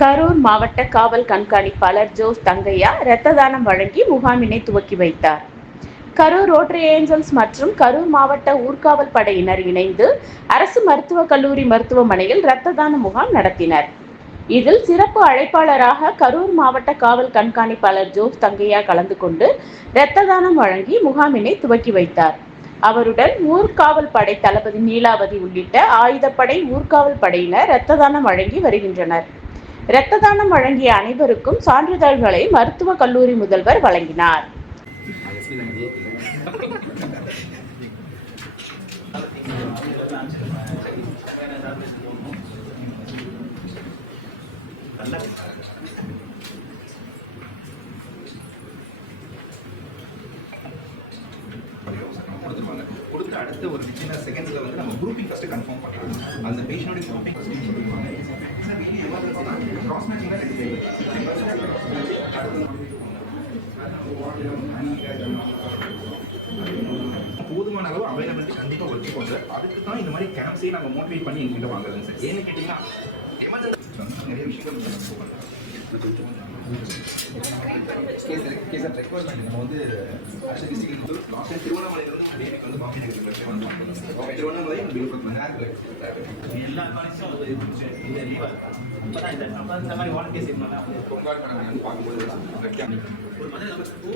கரூர் மாவட்ட காவல் கண்காணிப்பாளர் ஜோஸ் தங்கையா இரத்த தானம் வழங்கி முகாமினை துவக்கி வைத்தார். கரூர் ரோட்டரி ஏஞ்சல்ஸ் மற்றும் கரூர் மாவட்ட ஊர்காவல் படையினர் இணைந்து அரசு மருத்துவக் கல்லூரி மருத்துவமனையில் இரத்த தான முகாம் நடத்தினர். இதில் சிறப்பு அழைப்பாளராக கரூர் மாவட்ட காவல் கண்காணிப்பாளர் ஜோஸ் தங்கையா கலந்து கொண்டு இரத்த தானம் வழங்கி முகாமினை துவக்கி வைத்தார். அவருடன் ஊர்காவல் படை தளபதி நீலாவதி உள்ளிட்ட ஆயுதப்படை ஊர்காவல் படையினர் இரத்த தானம் வழங்கி வருகின்றனர். இரத்த தானம் வழங்கிய அனைவருக்கும் சான்றிதழ்களை மருத்துவக் கல்லூரி முதல்வர் வழங்கினார். கொடுத்துருவாங்க கொடுத்து அடுத்த ஒரு சின்ன செகண்ட்ஸ்ல வந்து நம்ம குரூப்பிங் ஃபர்ஸ்ட் கன்ஃபார்ம் பண்ணுறோம் அந்த பேஷண்டோட குரூப்பிங் ஃபர்ஸ்ட் சொல்லுவாங்க சார் வெளியே எமர்ஜென்சி கிராஸ் போதுமான அளவு அவைலபிலிட்டி கண்டிப்பாக வச்சுக்கோங்க. அதுக்கு தான் இந்த மாதிரி கேம்ப்ஸே நாங்கள் மோட்டிவேட் பண்ணி எங்ககிட்ட வாங்குறதுங்க சார் ஏன்னு கேட்டிங்கன்னா எமர்ஜென்சி நிறைய விஷயங்கள் நம்ம வந்து ஆக்சுவலி வந்து திருவண்ணாமலை எல்லா காலேஜும் அது இருந்துச்சு இந்த மாதிரி வாழ்க்கை இருந்தாங்க பொங்கல் மேடம் வந்து பார்க்கும்போது ஒரு மனிதன் நம்ம டூ